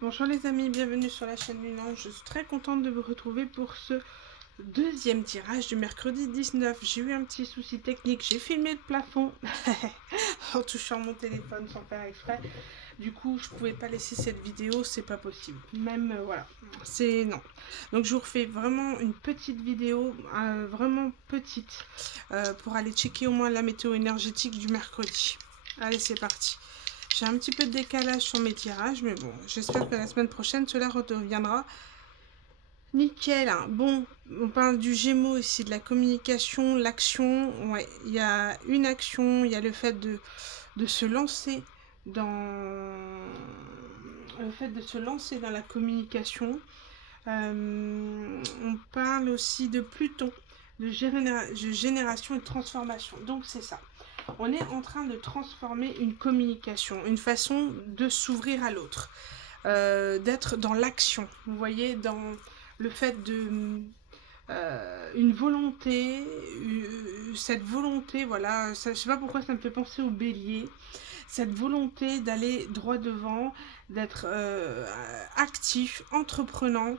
Bonjour les amis, bienvenue sur la chaîne Lunan. Je suis très contente de vous retrouver pour ce deuxième tirage du mercredi 19. J'ai eu un petit souci technique, j'ai filmé le plafond en touchant mon téléphone sans faire exprès. Du coup, je pouvais pas laisser cette vidéo, c'est pas possible. Même, voilà, c'est non. Donc je vous refais vraiment une petite vidéo, vraiment petite, pour aller checker au moins la météo énergétique du mercredi. Allez, c'est parti. J'ai un petit peu de décalage sur mes tirages, mais bon, j'espère que la semaine prochaine, cela redeviendra nickel. Bon, on parle du Gémeaux ici, de la communication, l'action. Ouais, il y a une action, il y a le fait de se lancer dans la communication. On parle aussi de Pluton, de génération et de transformation. Donc c'est ça. On est en train de transformer une communication, une façon de s'ouvrir à l'autre, d'être dans l'action. Vous voyez, dans le fait de une volonté, cette volonté, voilà, ça, je sais pas pourquoi ça me fait penser au bélier, cette volonté d'aller droit devant, d'être actif, entreprenant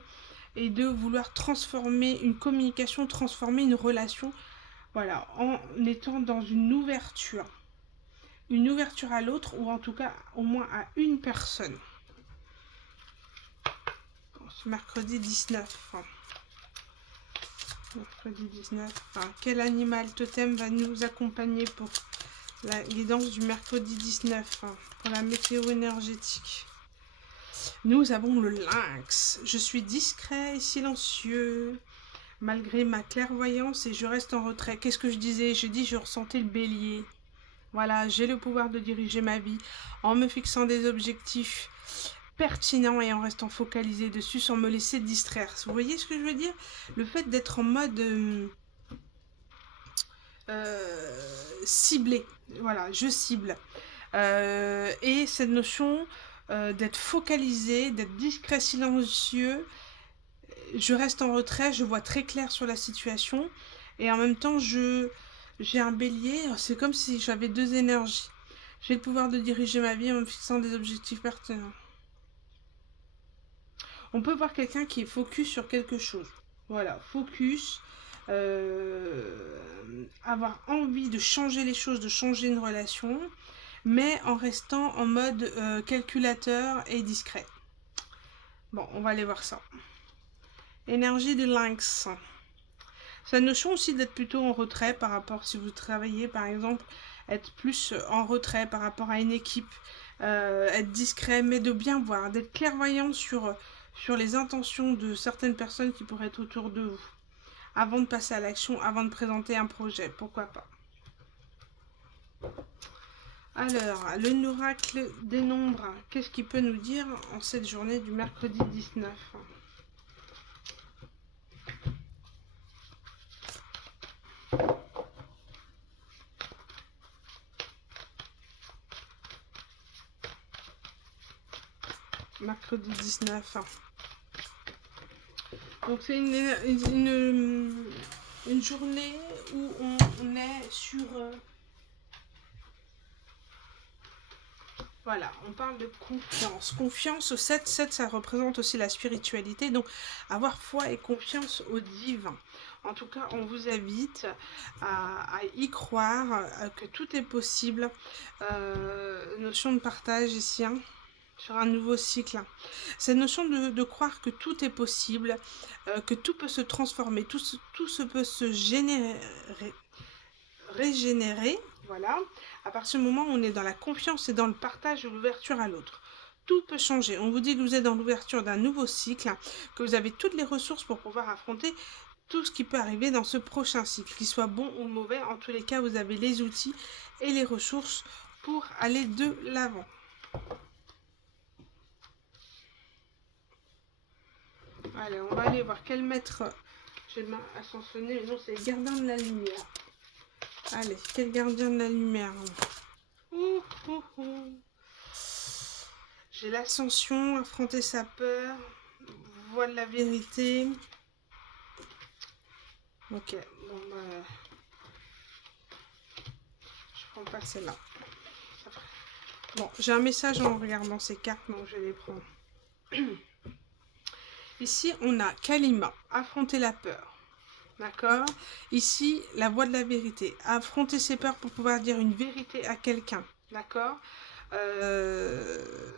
et de vouloir transformer une communication, transformer une relation, voilà, en étant dans une ouverture à l'autre, ou en tout cas au moins à une personne. Bon, ce mercredi 19. Mercredi 19. Quel animal totem va nous accompagner pour la guidance du mercredi 19, pour la météo énergétique? Nous avons le lynx. Je suis discret et silencieux, malgré ma clairvoyance, et je reste en retrait. Qu'est-ce que je disais? J'ai dit je ressentais le bélier. Voilà, j'ai le pouvoir de diriger ma vie en me fixant des objectifs pertinents et en restant focalisé dessus sans me laisser distraire. Vous voyez ce que je veux dire? Le fait d'être en mode ciblé. Voilà, je cible. Et cette notion d'être focalisé, d'être discret, silencieux, je reste en retrait, je vois très clair sur la situation et en même temps j'ai un bélier, c'est comme si j'avais deux énergies. J'ai le pouvoir de diriger ma vie en me fixant des objectifs pertinents. On peut voir quelqu'un qui est focus sur quelque chose. Voilà, focus, avoir envie de changer les choses, de changer une relation, mais en restant en mode calculateur et discret. Bon, on va aller voir ça. Énergie de lynx. C'est la notion aussi d'être plutôt en retrait par rapport, si vous travaillez par exemple, être plus en retrait par rapport à une équipe, être discret, mais de bien voir, d'être clairvoyant sur les intentions de certaines personnes qui pourraient être autour de vous. Avant de passer à l'action, avant de présenter un projet, pourquoi pas. Alors, le oracle des nombres, qu'est-ce qu'il peut nous dire en cette journée du mercredi 19 ? Mercredi 19. Donc c'est une journée où on est sur... voilà, on parle de confiance. Confiance au 7. 7, ça représente aussi la spiritualité. Donc, avoir foi et confiance au divin. En tout cas, on vous invite à y croire, que tout est possible. Notion de partage ici, sur un nouveau cycle. Cette notion de croire que tout est possible, que tout peut se transformer, tout se peut se régénérer, voilà, à partir du moment où on est dans la confiance et dans le partage et l'ouverture à l'autre. Tout peut changer. On vous dit que vous êtes dans l'ouverture d'un nouveau cycle, que vous avez toutes les ressources pour pouvoir affronter tout ce qui peut arriver dans ce prochain cycle, qu'il soit bon ou mauvais. En tous les cas, vous avez les outils et les ressources pour aller de l'avant. Allez, on va aller voir quel maître. J'ai ma ascensionné, mais non, c'est le gardien de la lumière. Allez, quel gardien de la lumière? J'ai l'ascension, affronter sa peur, voix de la vérité. Ok, bon bah... je prends pas celle-là. Bon, j'ai un message en regardant ces cartes, donc je vais les prendre. Ici, on a Kalima, affronter la peur. D'accord? Ici, la voie de la vérité. Affronter ses peurs pour pouvoir dire une vérité à quelqu'un. D'accord? euh,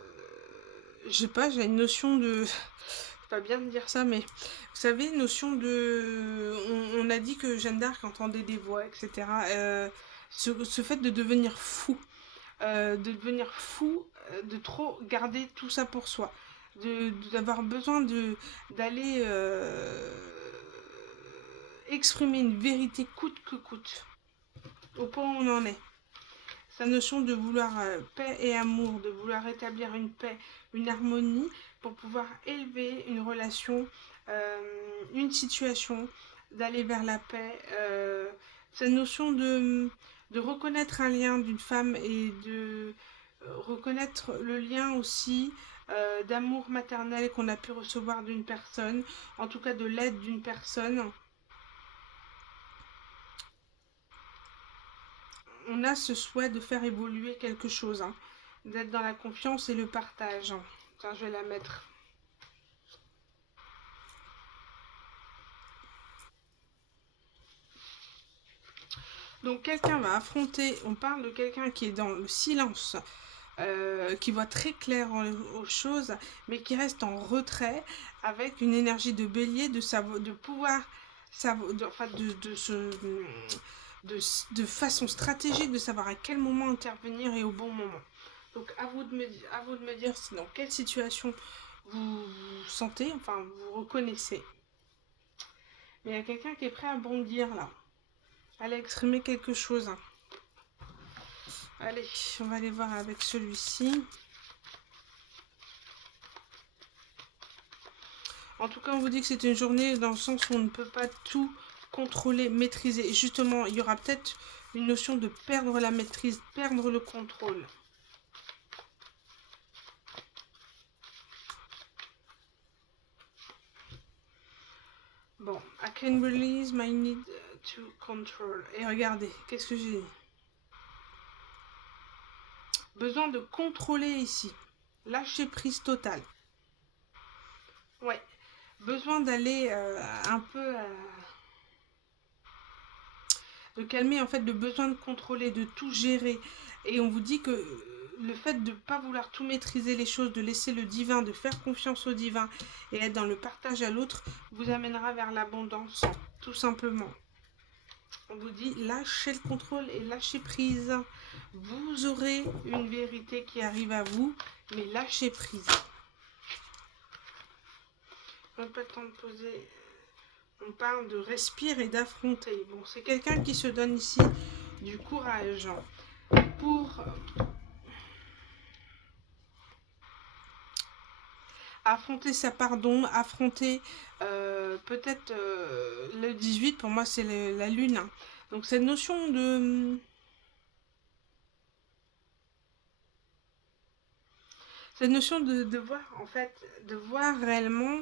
je sais pas, j'ai une notion de... C'est pas bien de dire ça, mais vous savez, notion de... On a dit que Jeanne d'Arc entendait des voix, etc. Ce fait de devenir fou. De trop garder tout ça pour soi. D'avoir besoin d'aller exprimer une vérité coûte que coûte. Au point où on en est. Sa notion de vouloir paix et amour, de vouloir établir une paix, une harmonie pour pouvoir élever une relation, une situation, d'aller vers la paix. Cette notion de reconnaître un lien d'une femme et de reconnaître le lien aussi d'amour maternel qu'on a pu recevoir d'une personne, en tout cas de l'aide d'une personne. On a ce souhait de faire évoluer quelque chose, hein, d'être dans la confiance et le partage. Tiens, je vais la mettre. Donc quelqu'un va affronter, on parle de quelqu'un qui est dans le silence, qui voit très clair aux choses, mais qui reste en retrait avec une énergie de bélier, de pouvoir, de façon stratégique, de savoir à quel moment intervenir et au bon moment. Donc à vous de me dire dans quelle situation vous vous sentez, enfin vous reconnaissez. Mais il y a quelqu'un qui est prêt à bondir là, à aller exprimer quelque chose. Allez, on va aller voir avec celui-ci. En tout cas, on vous dit que c'est une journée dans le sens où on ne peut pas tout contrôler, maîtriser. Et justement, il y aura peut-être une notion de perdre la maîtrise, perdre le contrôle. Bon, I can release my need to control. Et regardez, qu'est-ce que j'ai dit? Besoin de contrôler ici. Lâcher prise totale. Ouais. Besoin d'aller un peu... de calmer en fait le besoin de contrôler, de tout gérer. Et on vous dit que le fait de ne pas vouloir tout maîtriser les choses, de laisser le divin, de faire confiance au divin et être dans le partage à l'autre, vous amènera vers l'abondance, tout simplement. On vous dit lâchez le contrôle et lâchez prise. Vous aurez une vérité qui arrive à vous, mais lâchez prise. On n'a pas le temps de poser. On parle de respirer et d'affronter. Bon, c'est quelqu'un qui se donne ici du courage pour affronter sa pardon, affronter peut-être le 18, pour moi c'est la lune. Hein. Donc cette notion de... Cette notion de voir, en fait, de voir réellement,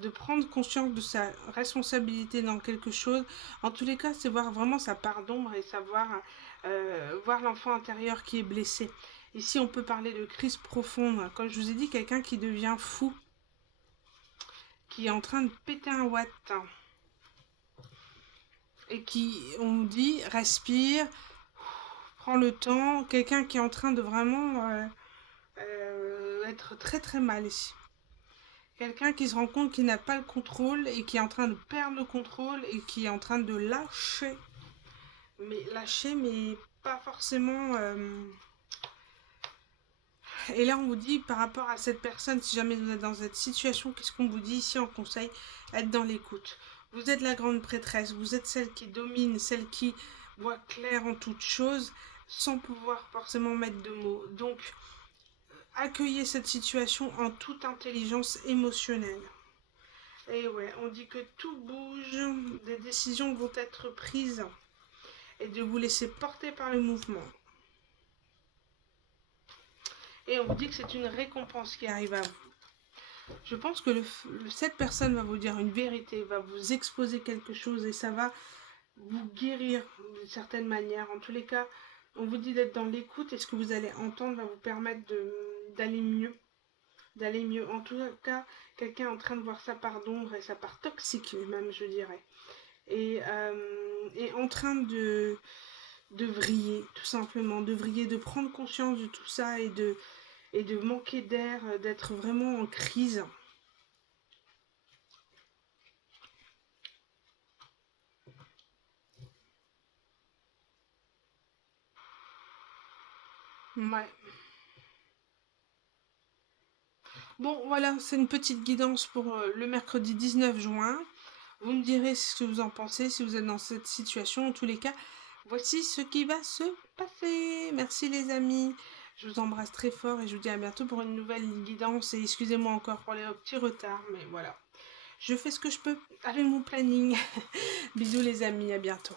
de prendre conscience de sa responsabilité dans quelque chose. En tous les cas, c'est voir vraiment sa part d'ombre et savoir voir l'enfant intérieur qui est blessé. Ici, on peut parler de crise profonde. Comme je vous ai dit, quelqu'un qui devient fou, qui est en train de péter un watt. Et qui, on nous dit, respire, prends le temps. Quelqu'un qui est en train de vraiment être très très mal ici. Quelqu'un qui se rend compte qu'il n'a pas le contrôle et qui est en train de perdre le contrôle et qui est en train de lâcher. Mais lâcher, mais pas forcément... Et là, on vous dit, par rapport à cette personne, si jamais vous êtes dans cette situation, qu'est-ce qu'on vous dit ici en conseil? Être dans l'écoute. Vous êtes la grande prêtresse, vous êtes celle qui domine, celle qui voit clair en toute chose, sans pouvoir forcément mettre de mots. Donc, accueillez cette situation en toute intelligence émotionnelle. Et ouais, on dit que tout bouge, des décisions vont être prises et de vous laisser porter par le mouvement. Et on vous dit que c'est une récompense qui arrive à vous. Je pense que cette personne va vous dire une vérité, va vous exposer quelque chose et ça va vous guérir d'une certaine manière. En tous les cas, on vous dit d'être dans l'écoute et ce que vous allez entendre va vous permettre d'aller mieux. d'aller mieux. En tout cas, quelqu'un est en train de voir sa part d'ombre et sa part toxique même, je dirais. Et en train de vriller, tout simplement, de vriller, de prendre conscience de tout ça et de manquer d'air, d'être vraiment en crise. Ouais. Bon, voilà, c'est une petite guidance pour le mercredi 19 juin. Vous me direz ce que vous en pensez, si vous êtes dans cette situation. En tous les cas, voici ce qui va se passer. Merci les amis. Je vous embrasse très fort et je vous dis à bientôt pour une nouvelle guidance. Et excusez-moi encore pour les petits retards, mais voilà. Je fais ce que je peux avec mon planning. Bisous les amis, à bientôt.